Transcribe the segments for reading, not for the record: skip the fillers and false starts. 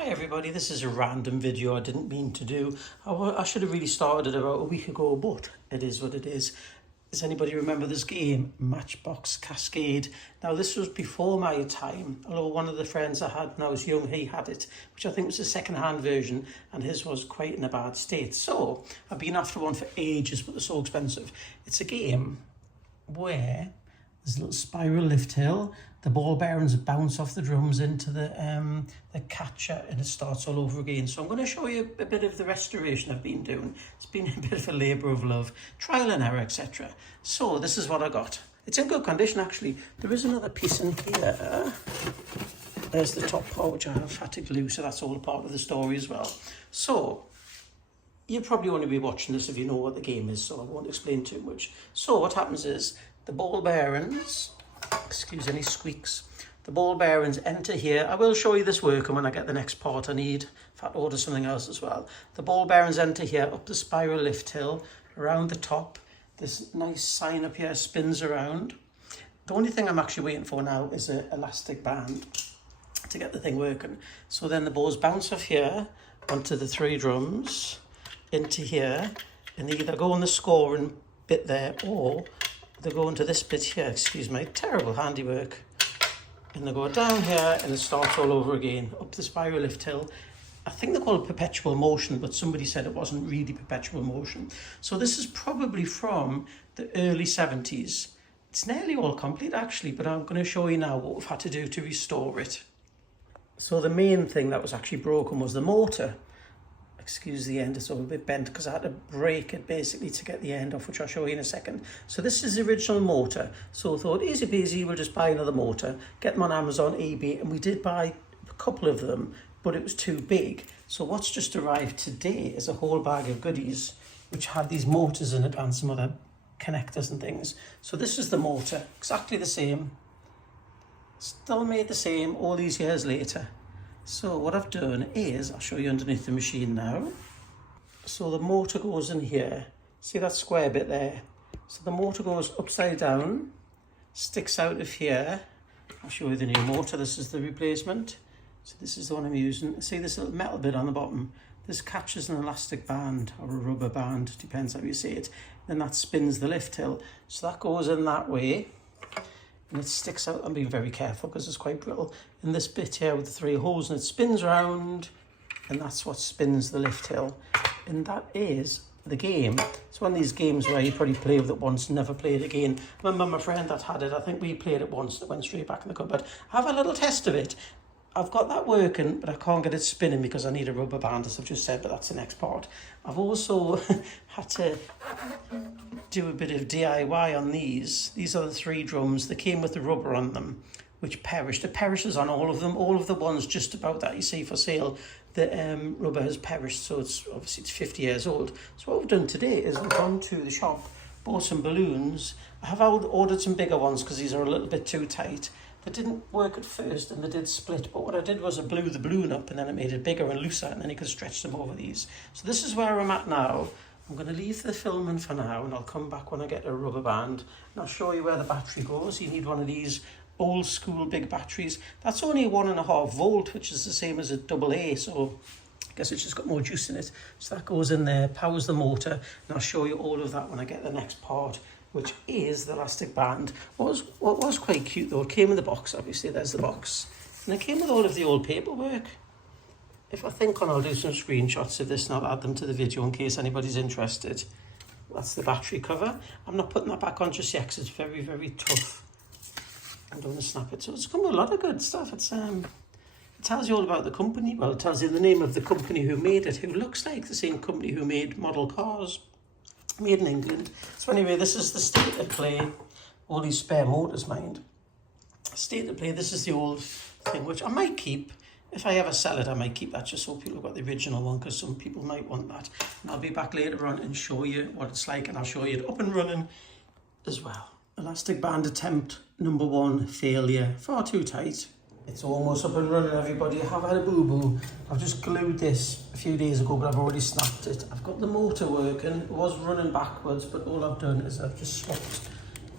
Hi everybody, this is a random video I didn't mean to do. I should have really started it about a week ago, but it is what it is. Does anybody remember this game, Matchbox Cascade? Now this was before my time, although one of the friends I had when I was young, he had it, which I think was a second-hand version, and his was quite in a bad state. So I've been after one for ages, but they're so expensive. It's a game where there's a little spiral lift hill. The ball bearings bounce off the drums into the catcher, and it starts all over again. So I'm going to show you a bit of the restoration I've been doing. It's been a bit of a labour of love, trial and error, etc. So this is what I got. It's in good condition, actually. There is another piece in here. There's the top part, which I have had to glue, so that's all part of the story as well. So you probably want to be watching this if you know what the game is, so I won't explain too much. So what happens is the ball bearings, excuse any squeaks, the ball bearings enter here. I will show you this working when I get the next part I need. If I order something else as well. The ball bearings enter here, up the spiral lift hill, around the top. This nice sign up here spins around. The only thing I'm actually waiting for now is an elastic band to get the thing working. So then the balls bounce off here onto the three drums, into here, and they either go on the scoring bit there, or they go into this bit here, excuse my terrible handiwork, and they go down here and it starts all over again, up the spiral lift hill. I think they call it perpetual motion, but somebody said it wasn't really perpetual motion. So this is probably from the early 70s. It's nearly all complete actually, but I'm going to show you now what we've had to do to restore it. So the main thing that was actually broken was the motor. Excuse the end, it's all a bit bent because I had to break it basically to get the end off, which I'll show you in a second. So this is the original motor. So I thought, easy peasy, we'll just buy another motor, get them on Amazon, eBay, and we did buy a couple of them, but it was too big. So what's just arrived today is a whole bag of goodies, which had these motors in it and some other connectors and things. So this is the motor, exactly the same, still made the same all these years later. So what I've done is, I'll show you underneath the machine now. So the motor goes in here. See that square bit there? So the motor goes upside down, sticks out of here. I'll show you the new motor. This is the replacement. So this is the one I'm using. See this little metal bit on the bottom? This catches an elastic band or a rubber band, depends how you say it. Then that spins the lift hill. So that goes in that way. And it sticks out. I'm being very careful because it's quite brittle. In this bit here with the three holes, and it spins round, and that's what spins the lift hill. And that is the game. It's one of these games where you probably play with it once, never play it again. I remember my friend that had it. I think we played it once, and it went straight back in the cupboard. Have a little test of it. I've got that working, but I can't get it spinning because I need a rubber band, as I've just said, but that's the next part. I've also had to do a bit of DIY on these. These are the three drums. They came with the rubber on them, which perished. It perishes on all of them. All of the ones just about that you see for sale, the rubber has perished, so it's obviously it's 50 years old. So what we've done today is we've gone to the shop, bought some balloons. I have ordered some bigger ones because these are a little bit too tight. They didn't work at first and they did split, but what I did was I blew the balloon up and then it made it bigger and looser, and then you could stretch them over these. So this is where I'm at now. I'm going to leave the filming for now, and I'll come back when I get a rubber band and I'll show you where the battery goes. You need one of these old school big batteries. That's only 1.5 volt, which is the same as a AA, so I guess it's just got more juice in it. So that goes in there, powers the motor, and I'll show you all of that when I get the next part, which is the elastic band. What was quite cute though, it came in the box, obviously, there's the box. And it came with all of the old paperwork. If I think on, I'll do some screenshots of this and I'll add them to the video in case anybody's interested. That's the battery cover. I'm not putting that back on just yet because it's very, very tough. I don't want to snap it. So it's come with a lot of good stuff. It tells you all about the company. Well, it tells you the name of the company who made it, who looks like the same company who made model cars. Made in England. So anyway, this is the state of play. All these spare motors, mind. State of play, this is the old thing, which I might keep. If I ever sell it, I might keep that just so people have got the original one, because some people might want that. And I'll be back later on and show you what it's like, and I'll show you it up and running as well. Elastic band attempt number 1, failure. Far too tight. It's almost up and running, everybody. I have had a boo-boo. I've just glued this a few days ago, but I've already snapped it. I've got the motor working. It was running backwards, but all I've done is I've just swapped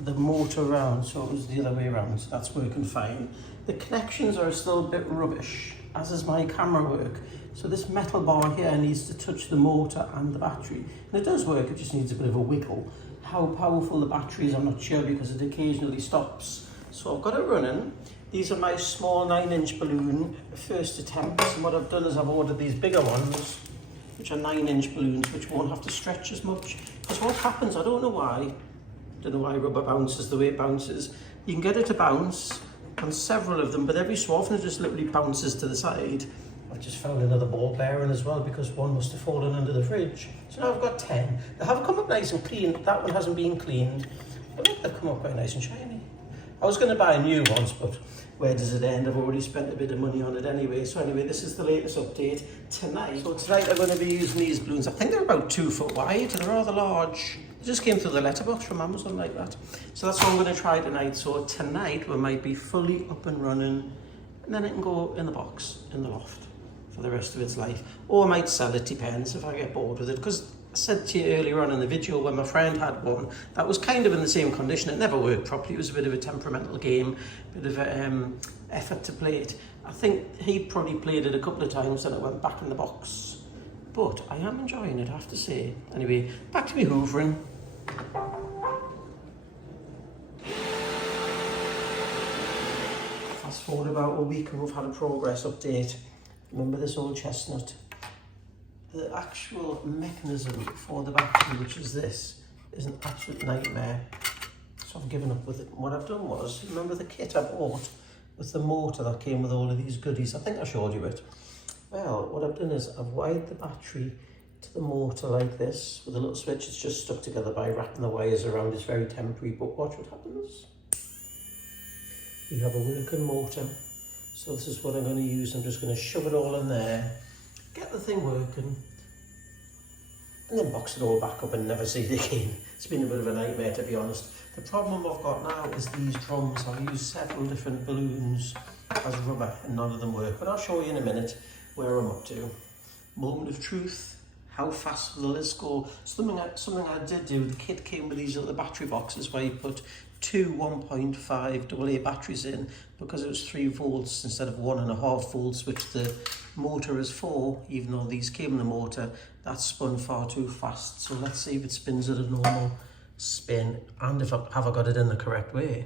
the motor around, so it was the other way around, so that's working fine. The connections are still a bit rubbish. as is my camera work. So this metal bar here needs to touch the motor and the battery. And it does work, it just needs a bit of a wiggle. How powerful the battery is, I'm not sure, because it occasionally stops. So I've got it running. These are my small 9-inch balloon first attempts. And what I've done is I've ordered these bigger ones, which are 9-inch balloons, which won't have to stretch as much. Because what happens, I don't know why rubber bounces the way it bounces. You can get it to bounce on several of them, but every so often it just literally bounces to the side. I just found another ball bearing as well, because one must have fallen under the fridge. So now I've got 10. They have come up nice and clean. That one hasn't been cleaned. I think they've come up quite nice and shiny. I was going to buy new ones, but where does it end? I've already spent a bit of money on it anyway. So anyway, this is the latest update tonight. So tonight I'm going to be using these balloons. I think they're about 2 foot wide. They're rather large. They just came through the letterbox from Amazon like that. So that's what I'm going to try tonight. So tonight we might be fully up and running, and then it can go in the box, in the loft, for the rest of its life. Or I might sell it, depends if I get bored with it. Because I said to you earlier on in the video, when my friend had one that was kind of in the same condition, it never worked properly. It was a bit of a temperamental game, a bit of an effort to play it. I think he probably played it a couple of times and it went back in the box. But I am enjoying it, I have to say. Anyway, back to me hoovering. Fast forward about a week and we've had a progress update. Remember this old chestnut? The actual mechanism for the battery, which is this, is an absolute nightmare. So I've given up with it. What I've done was, remember the kit I bought with the motor that came with all of these goodies? I think I showed you it. Well, what I've done is I've wired the battery to the motor like this with a little switch. It's just stuck together by wrapping the wires around. It's very temporary, but watch what happens. We have a working motor. So this is what I'm going to use. I'm just going to shove it all in there, get the thing working, and then box it all back up and never see it again. It's been a bit of a nightmare, to be honest. The problem I've got now is these drums. I've used several different balloons as rubber and none of them work. But I'll show you in a minute where I'm up to. Moment of truth. How fast will this go? Something I did do, the kit came with these little battery boxes where you put 2 1.5 AA batteries in, because it was 3 volts instead of 1.5 volts, which the motor is for. Even though these came in the motor, that spun far too fast. So let's see if it spins at a normal spin, and if have I got it in the correct way.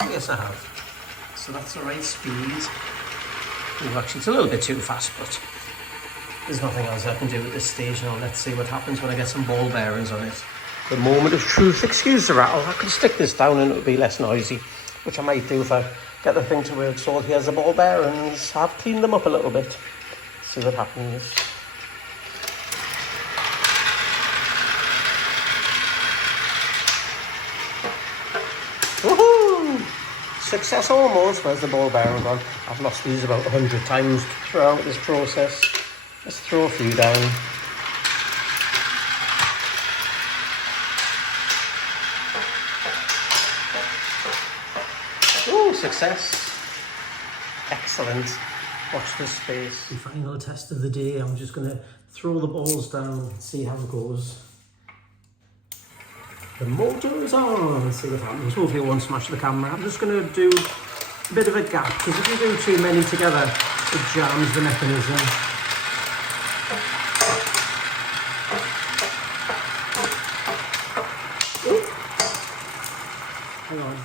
Yes, I have. So that's the right speed. Ooh, actually it's a little bit too fast, but there's nothing else I can do at this stage now. Let's see what happens when I get some ball bearings on it. The moment of truth. Excuse the rattle. I can stick this down and it'll be less noisy, which I might do if I get the thing to work. So here's the ball bearings. I've cleaned them up a little bit. Let's see what happens. Woohoo! Success almost. Where's the ball bearing gone? I've lost these about 100 times throughout this process. Let's throw a few down. Oh, success. Excellent. Watch this space. The final test of the day. I'm just going to throw the balls down and see how it goes. The motor is on. Let's see what happens. Hopefully it won't smash the camera. I'm just going to do a bit of a gap, because if you do too many together, it jams the mechanism. Hang on.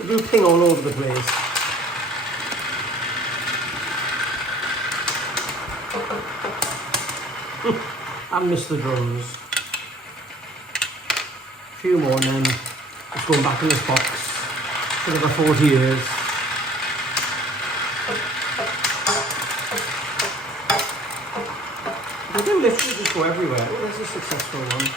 It will ping all over the place. I missed the drums. A few more and then it's going back in this box for another 40 years. They do literally just go everywhere. Oh, there's a successful one.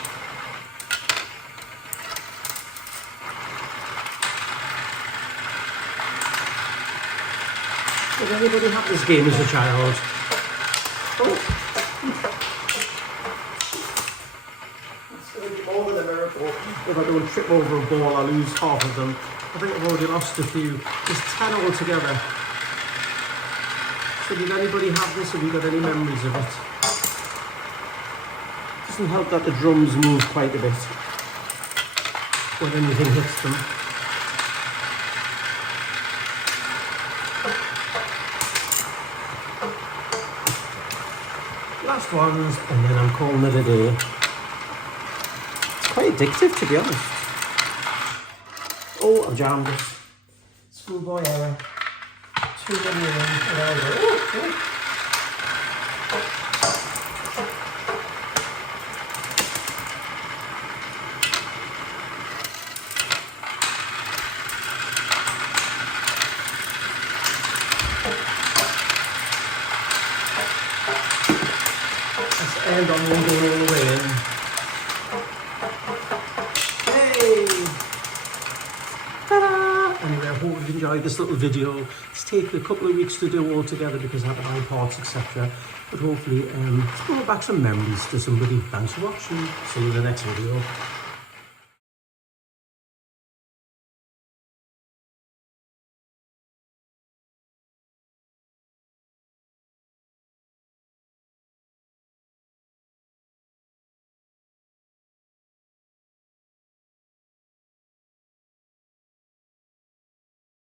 Did anybody have this game as a child? Oh. It's going to be more than a miracle. If I don't trip over a ball, I lose half of them. I think I've already lost a few. There's 10 altogether. So So did anybody have this? Have you got any memories of it? Doesn't help that the drums move quite a bit when anything hits them. Last ones, and then I'm calling it a day. It's quite addictive, to be honest. Oh, I've jammed it. Schoolboy error. Too many rings. Oh. And on one going all the way in. Hey! Ta-da! Anyway, I hope you've enjoyed this little video. It's taken a couple of weeks to do all together because I had to buy parts, etc. But hopefully, it's brought back some memories to somebody. Thanks for watching. See you in the next video.